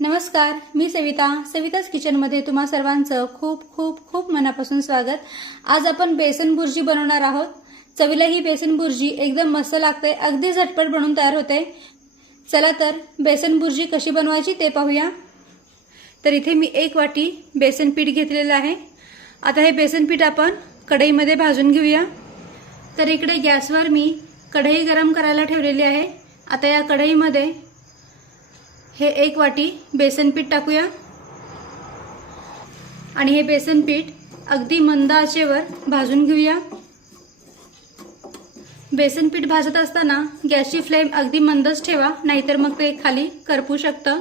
नमस्कार, मी सविताच किचनमध्ये तुम्हा सर्वांचं खूप खूप खूप मनापासून स्वागत। आज आपण बेसन बुर्जी बनवणार आहोत। चवीला ही बेसन बुर्जी एकदम मस्त लागते, अगदी झटपट बनवून तयार होते। चला तर बेसन बुर्जी कशी बनवायची ते पाहूया। तर इथे मी 1 वाटी बेसन पीठ घेतलेलं आहे। आता हे बेसन पीठ आपण कढईमध्ये भाजून घेऊया। तर इकडे गॅसवर मी कढई गरम करायला ठेवलेली आहे। आता या कढईमध्ये हे 1 वाटी बेसन पीठ टाकूया आणि हे बेसन पीठ अगदी मंद आचेवर भाजून घेऊया। बेसन पीठ भाजत असताना गॅसची फ्लेम अगदी मंदच ठेवा, नाहीतर मग ते खाली करपू शकतं।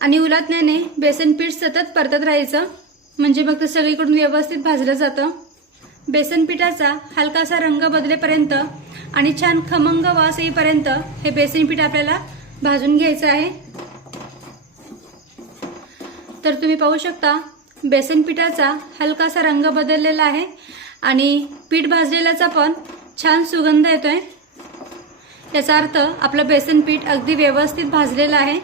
आणि उलटण्याने बेसन पीठ सतत परतत राहायचं, म्हणजे मग ते सगळीकडून व्यवस्थित भाजलं जातं। बेसन पिठाचा हलकासा रंग बदलेपर्यंत आणि छान खमंग वास येईपर्यंत हे बेसन पीठ आपल्याला भाजून घ्यायचं आहे। तर तुम्ही पाहू शकता बेसन पिठाचा हलकासा रंग बदललेला आहे आणि पीठ भाजलेल्याचा पण छान सुगंध येतोय। याचा अर्थ आपलं बेसन पीठ अगदी व्यवस्थित भाजलेलं आहे।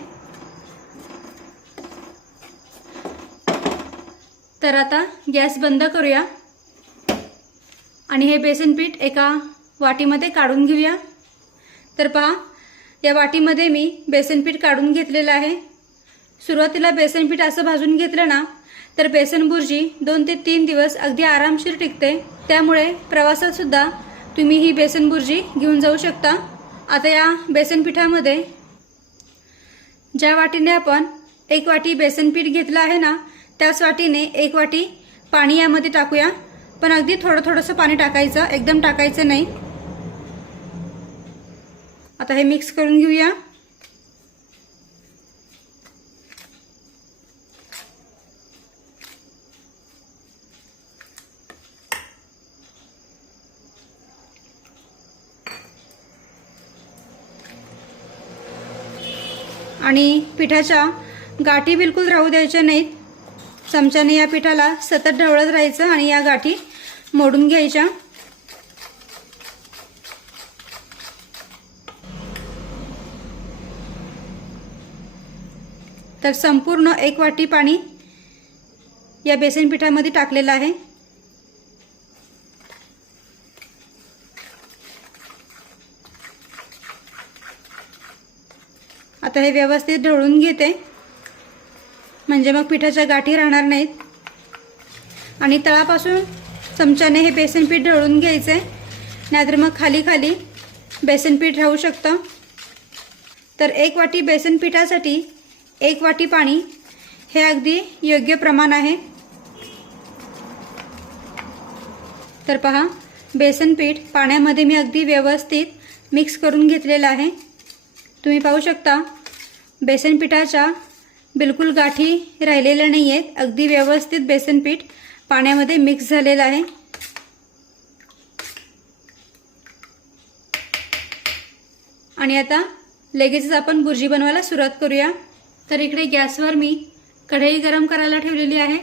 तर आता गॅस बंद करूया आणि हे बेसन पीठ एका वाटीमध्ये काढून घेऊया। तर पहा, या वाटीमध्ये मी बेसन पीठ काढून घेतलेलं आहे। सुरुवातीला बेसन पीठ असं भाजून घेतलं ना तर बेसन बुर्जी 2 ते 3 दिवस अगदी आरामशीर टिकते। त्यामुळे प्रवासात सुद्धा तुम्ही ही बेसन बुर्जी घेऊन जाऊ शकता। आता या बेसन पिठामध्ये ज्या वाटीने आपण 1 वाटी बेसन पीठ घेतलं आहे ना, त्याच वाटीने 1 वाटी पाणी यामध्ये टाकूया। पण अगदी थोडंसं पाणी टाकायचं, एकदम टाकायचं नाही। आता हे मिक्स करून घेऊया। आणि पिठाच्या गाठी बिलकुल राहू द्यायच्या नाहीत। चमच्याने या पिठाला सतत ढवळत राहायचं आणि या गाठी मोडून घ्यायच्या। तर संपूर्ण 1 वाटी पाणी या बेसन पिठामध्ये टाकलेलं आहे। आता हे व्यवस्थित ढवळून घेते, म्हणजे मग पिठाच्या गाठी राहणार नाहीत। आणि तळापासून चमच्याने हे बेसन पीठ ढवळून घ्यायचे, नाहीतर मग खाली बेसन पीठ राहू शकतं। तर 1 वाटी बेसन पिठासाठी 1 वाटी पाणी हे अगदी योग्य प्रमाण आहे। तर पहा, बेसन पीठ पाण्यामध्ये मी अगदी व्यवस्थित मिक्स करून घेतलेलं आहे। तुम्ही पाहू शकता बेसन पिठाच्या बिलकुल गाठी राहिलेल्या नाही आहेत, अगदी व्यवस्थित बेसन पीठ पाण्यामध्ये मिक्स झालेलं आहे। आणि आता लगेचच आपण बुर्जी बनवायला सुरुवात करूया। तर इकडे गॅसवर मी कढई गरम करायला ठेवलेली आहे।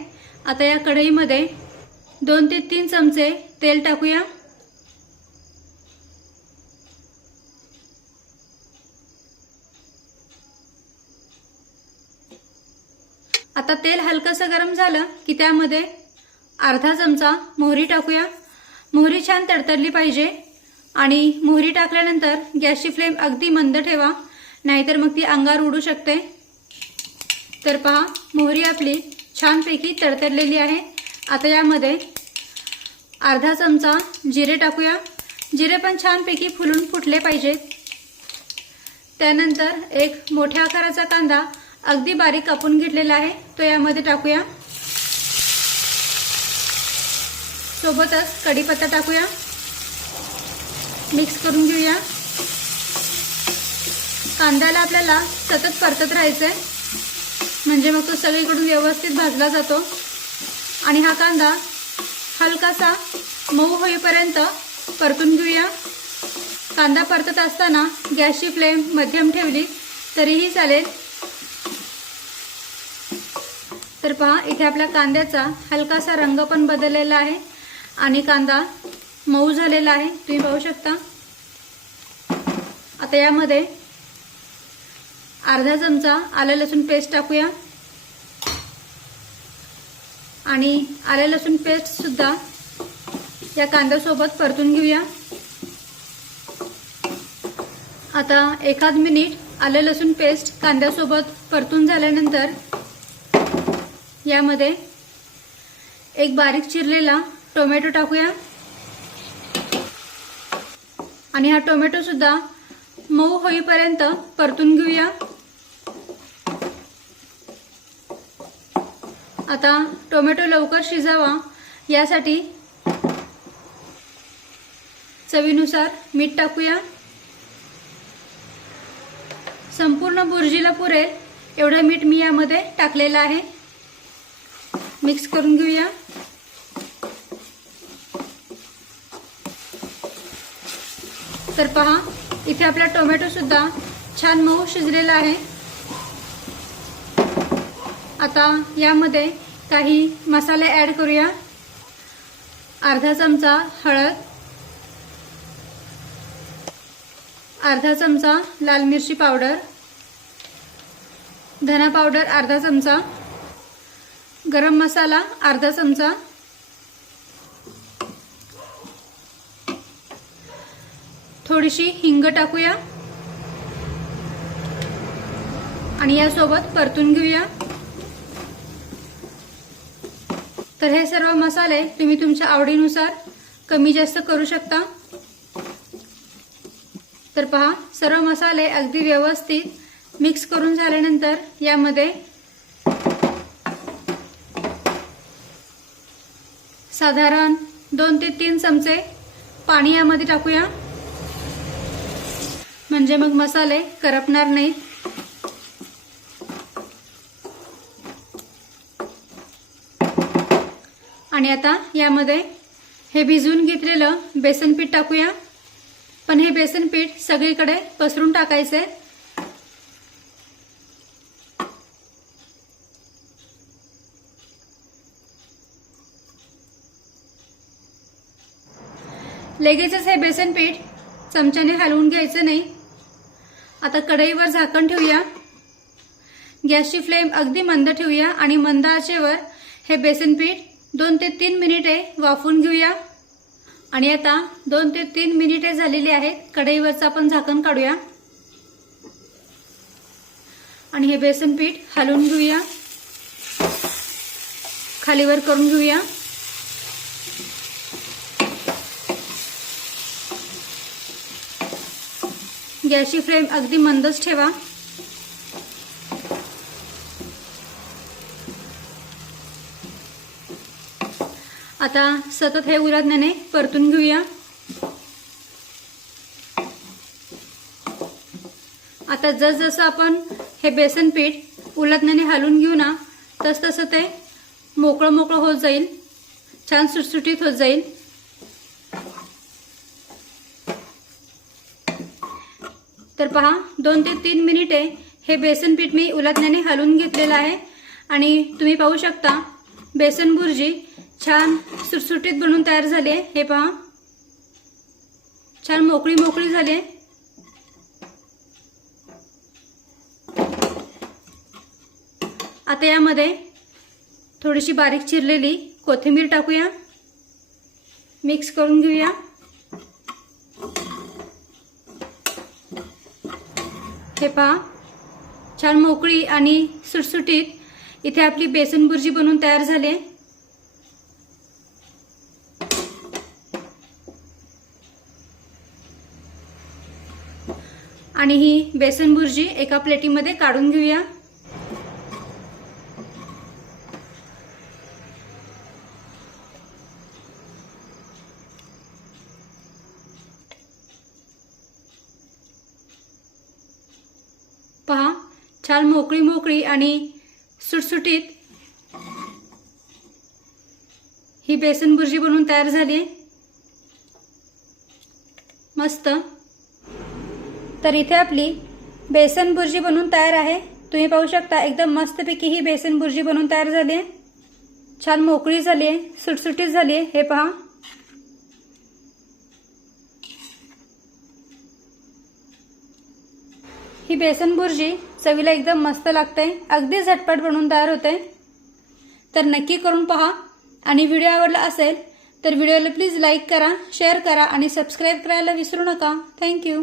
आता या कढईमध्ये 2 ते 3 चमचे तेल टाकूया। आता तेल हलकसं गरम झालं की त्यामध्ये अर्धा चमचा मोहरी टाकूया। मोहरी छान तडतडली पाहिजे आणि मोहरी टाकल्यानंतर गॅसची फ्लेम अगदी मंद ठेवा, नाहीतर मग ती अंगावर उडू शकते। तर पहा, मोहरी आपली छानपैकी तडतडलेली आहे। आता यामध्ये अर्धा चमचा जिरे टाकूया। जिरे पण छानपैकी फुलून फुटले पाहिजेत। त्यानंतर 1 मोठ्या आकाराचा कांदा अगदी बारीक कापून घेतलेला आहे, तो यामध्ये टाकूया। सोबतच कढीपत्ता टाकूया, मिक्स करून घेऊया। कांद्याला आपल्याला सतत परतत राहायचंय, म्हणजे मग तो सगळीकडून व्यवस्थित भाजला जातो। आणि हा कांदा हलकासा मऊ होईपर्यंत परतून घेऊया। कांदा परतत असताना गॅसची फ्लेम मध्यम ठेवली तरीही चालेल। तर पहा, इथे आपल्या कांद्याचा हलकासा रंग पण बदललेला आहे आणि कांदा मऊ झालेला आहे, तुम्ही पाहू शकता। आता यामध्ये अर्धा चमचा आलं लसूण पेस्ट टाकूया आणि आलं लसूण पेस्ट सुद्धा या कांद्यासोबत परतून घेऊया। आता एखाद मिनिट आलं लसूण पेस्ट कांद्यासोबत परतून झाल्यानंतर यामध्ये एक बारीक चिरलेला टोमॅटो टाकूया आणि हा टोमॅटो सुद्धा मऊ होईपर्यंत परतून घेऊया। आता टोमॅटो लवकर शिजावा यासाठी चवीनुसार मीठ टाकूया। संपूर्ण बुर्जीला पुरेल एवढं मीठ मी यामध्ये टाकलेलं आहे। मिक्स करून घेऊया। तर पहा, इथे आपला टोमॅटो सुद्धा छान मऊ शिजलेला आहे। आता यामध्ये काही मसाले ॲड करूया। अर्धा चमचा हळद, अर्धा चमचा लाल मिरची पावडर, धना पावडर अर्धा चमचा, गरम मसाला अर्धा चमचा, थोडीशी हिंग टाकूया आणि यासोबत परतून घेऊया। तर हे सर्व मसाले तुम्ही तुमच्या आवडीनुसार कमी जास्त करू शकता। तर पहा, सर्व मसाले अगदी व्यवस्थित मिक्स करून झाल्यानंतर यामध्ये साधारण 2 ते 3 चमचे पाणी यामध्ये टाकूया, म्हणजे मग मसाले करपणार नाहीत। आणि आता यामध्ये हे भिजवून घेतलेलं बेसन पीठ टाकूया, पण हे बेसन पीठ सगळीकडे पसरून टाकायचे। लगेचच हे बेसन पीठ चमच्याने हलवून घ्यायचं नाही। आता कढईवर झाकण ठेवूया, गॅसची फ्लेम अगदी मंद ठेवूया आणि मंद आचेवर हे बेसन पीठ 2 ते 3 मिनिटे वाफवून घेऊया। आणि आता 2 ते 3 मिनिटे झालेली आहेत। कढईवरचं आपण झाकण काढूया आणि हे बेसन पीठ हलवून घेऊया, खालीवर करून घेऊया। गॅसची फ्लेम अगदी मंदच ठेवा। आता सतत हे उलटण्याने परतून घेऊया। आता जसजसं आपण हे बेसन पीठ उलटण्याने हलवून घेऊ ना, तसतसं ते मोकळं मोकळं होत जाईल, छान सुटसुटीत होत जाईल। तर पहा, 2 ते 3 मिनिटे हे बेसन पीठ मी उलटण्याने हलवून घेतलेलं आहे आणि तुम्ही पाहू शकता बेसन बुर्जी छान सुटसुटीत बनून तयार झाली आहे। हे पहा, छान मोकळी मोकळी झाली आहे। आता यामध्ये थोडीशी बारीक चिरलेली कोथिंबीर टाकूया, मिक्स करून घेऊया। हे पहा, छान मोकळी आणि सुटसुटीत इथे आपली बेसन बुर्जी बनवून तयार झाली आहे। आणि ही बेसन बुर्जी एका प्लेटीमध्ये काढून घेऊया। पहा, छान मोकळी मोकळी आणि सुटसुटीत ही बेसन बुर्जी बनवून तयार झाली आहे। मस्त। तर इथे आपली बेसन बुर्जी बनवून तयार आहे। तुम्ही पाहू शकता एकदम मस्तपैकी ही बेसन बुर्जी बनवून तयार झाली आहे, छान मोकळी झाली आहे, सुटसुटीत झाली आहे। हे पहा, ही बेसन भुर्जी चवीला एकदम मस्त लागते, अगदी झटपट बनवून तयार होते। तर नक्की करून पहा आणि व्हिडिओ आवडला असेल तर व्हिडिओला प्लीज लाईक करा, शेअर करा आणि सबस्क्राईब करायला विसरू नका। थँक्यू।